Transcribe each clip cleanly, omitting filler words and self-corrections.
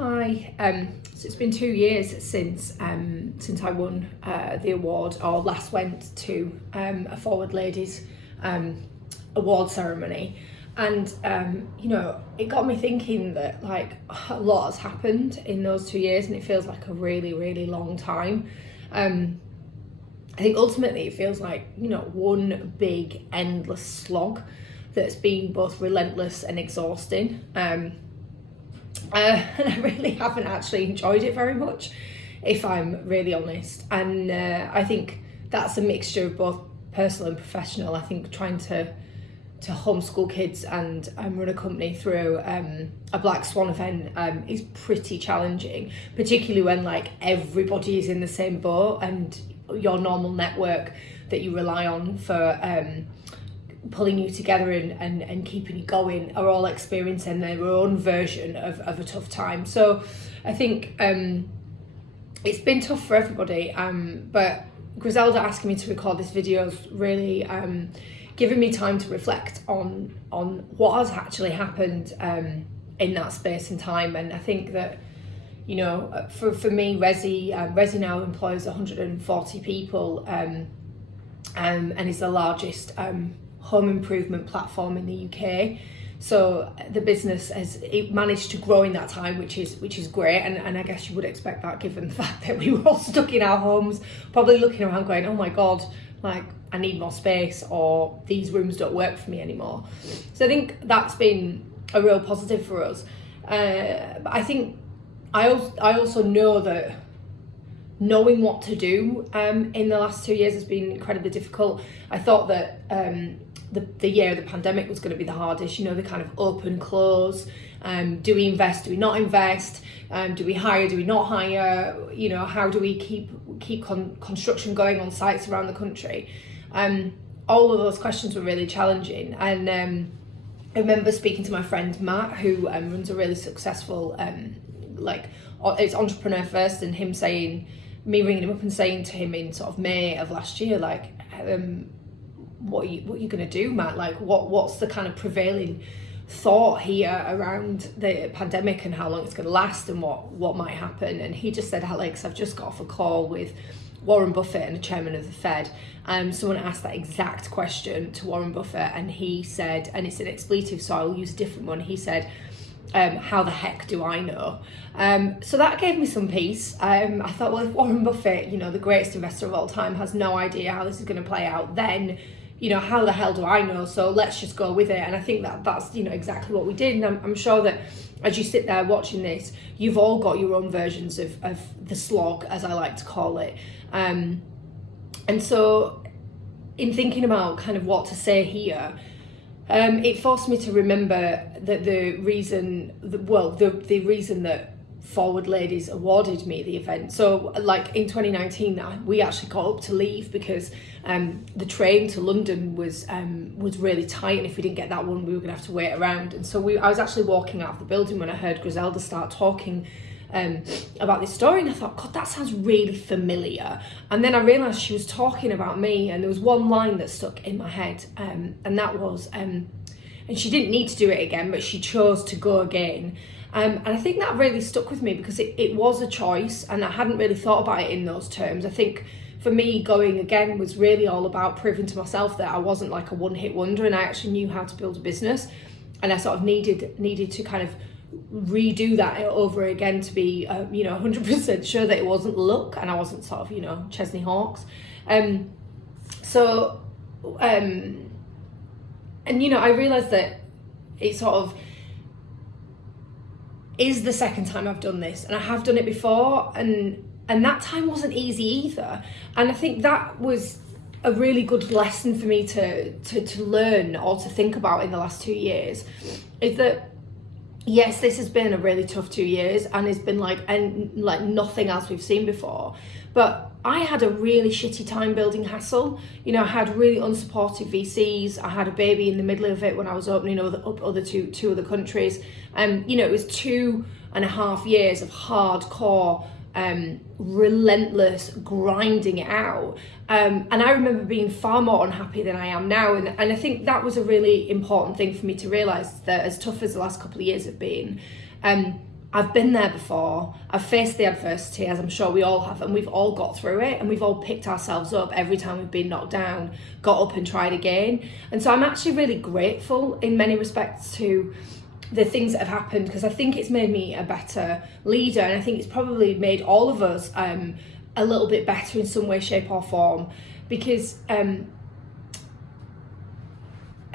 Hi. So it's been 2 years since I won the award, or last went to a Forward Ladies award ceremony, and it got me thinking that like a lot has happened in those 2 years, and it feels like a really, really long time. I think ultimately it feels like one big endless slog that's been both relentless and exhausting. And I really haven't actually enjoyed it very much, if I'm really honest. And I think that's a mixture of both personal and professional. I think trying to homeschool kids and run a company through a Black Swan event is pretty challenging, particularly when like everybody is in the same boat and your normal network that you rely on for pulling you together and keeping you going are all experiencing their own version of a tough time. So I think it's been tough for everybody, but Griselda asking me to record this video has really given me time to reflect on what has actually happened in that space and time. And I think that for me, Resi now employs 140 people and is the largest home improvement platform in the UK. So the business has managed to grow in that time, which is great, and I guess you would expect that given the fact that we were all stuck in our homes, probably looking around going, oh my god, like I need more space, or these rooms don't work for me anymore. So I think that's been a real positive for us. But I think I also know that knowing what to do in the last 2 years has been incredibly difficult. I thought that the year of the pandemic was going to be the hardest, the kind of open, close, do we invest, do we not invest, do we hire, do we not hire, how do we keep construction going on sites around the country. All of those questions were really challenging, and I remember speaking to my friend Matt, who runs a really successful it's Entrepreneur First, and me ringing him up and saying to him in sort of May of last year, like, what are you going to do, Matt? Like, what's the kind of prevailing thought here around the pandemic and how long it's going to last and what might happen? And he just said, Alex, I've just got off a call with Warren Buffett and the chairman of the Fed. Someone asked that exact question to Warren Buffett, and he said, and it's an expletive, so I'll use a different one. He said, how the heck do I know? So that gave me some peace. I thought, well, if Warren Buffett, the greatest investor of all time, has no idea how this is going to play out, then how the hell do I know? So let's just go with it. And I think that's exactly what we did. And I'm sure that as you sit there watching this, you've all got your own versions of the slog, as I like to call it. And so in thinking about kind of what to say here, it forced me to remember that the reason that Forward Ladies awarded me the event. So like in 2019, we actually got up to leave because the train to London was really tight, and if we didn't get that one, we were gonna have to wait around. And so I was actually walking out of the building when I heard Griselda start talking about this story, and I thought, God, that sounds really familiar. And then I realised she was talking about me, and there was one line that stuck in my head, and that was, and she didn't need to do it again, but she chose to go again. And I think that really stuck with me because it was a choice, and I hadn't really thought about it in those terms. I think for me, going again was really all about proving to myself that I wasn't like a one-hit wonder, and I actually knew how to build a business, and I sort of needed to kind of redo that over again to be 100% sure that it wasn't luck and I wasn't sort of Chesney Hawkes. I realised that it sort of is the second time I've done this, and I have done it before, and that time wasn't easy either. And I think that was a really good lesson for me to learn or to think about in the last 2 years, is that yes, this has been a really tough 2 years, and it's been like nothing else we've seen before. But I had a really shitty time building Hassel. I had really unsupportive VCs. I had a baby in the middle of it when I was opening up two other countries. It was 2.5 years of hardcore, relentless grinding it out. And I remember being far more unhappy than I am now. And I think that was a really important thing for me to realise, that as tough as the last couple of years have been, I've been there before. I've faced the adversity, as I'm sure we all have, and we've all got through it, and we've all picked ourselves up every time we've been knocked down, got up and tried again. And so I'm actually really grateful in many respects to the things that have happened, because I think it's made me a better leader, and I think it's probably made all of us a little bit better in some way, shape or form, because I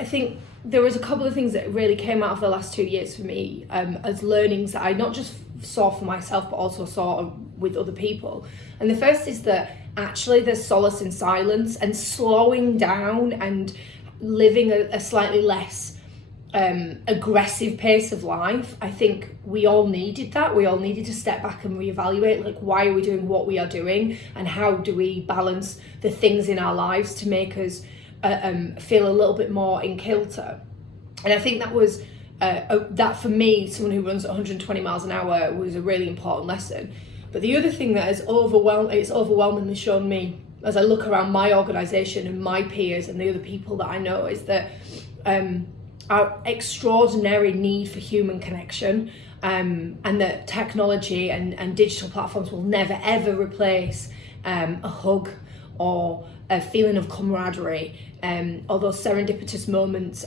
think there was a couple of things that really came out of the last 2 years for me as learnings that I not just saw for myself but also saw with other people. And the first is that actually there's solace in silence and slowing down and living a slightly less aggressive pace of life. I think we all needed that. We all needed to step back and reevaluate, like, why are we doing what we are doing, and how do we balance the things in our lives to make us feel a little bit more in kilter. And I think that was that for me, someone who runs at 120 miles an hour, was a really important lesson. But the other thing that it's overwhelmingly shown me as I look around my organisation and my peers and the other people that I know, is that our extraordinary need for human connection, and that technology and digital platforms will never ever replace a hug or a feeling of camaraderie, or those serendipitous moments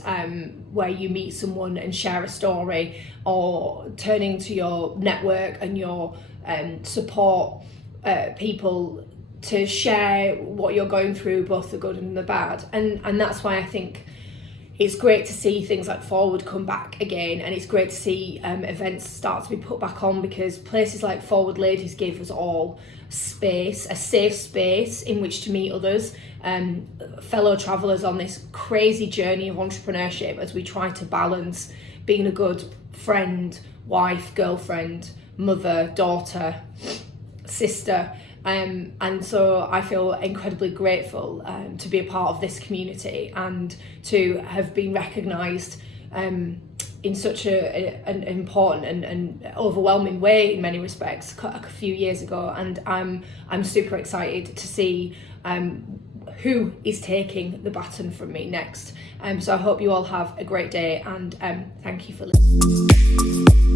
where you meet someone and share a story, or turning to your network and your support people to share what you're going through, both the good and the bad. And that's why I think it's great to see things like Forward come back again, and it's great to see events start to be put back on, because places like Forward Ladies give us all space, a safe space in which to meet others, fellow travellers on this crazy journey of entrepreneurship, as we try to balance being a good friend, wife, girlfriend, mother, daughter, sister. And so I feel incredibly grateful to be a part of this community and to have been recognised in such an important and overwhelming way in many respects a few years ago. And I'm super excited to see who is taking the baton from me next. So I hope you all have a great day, and thank you for listening.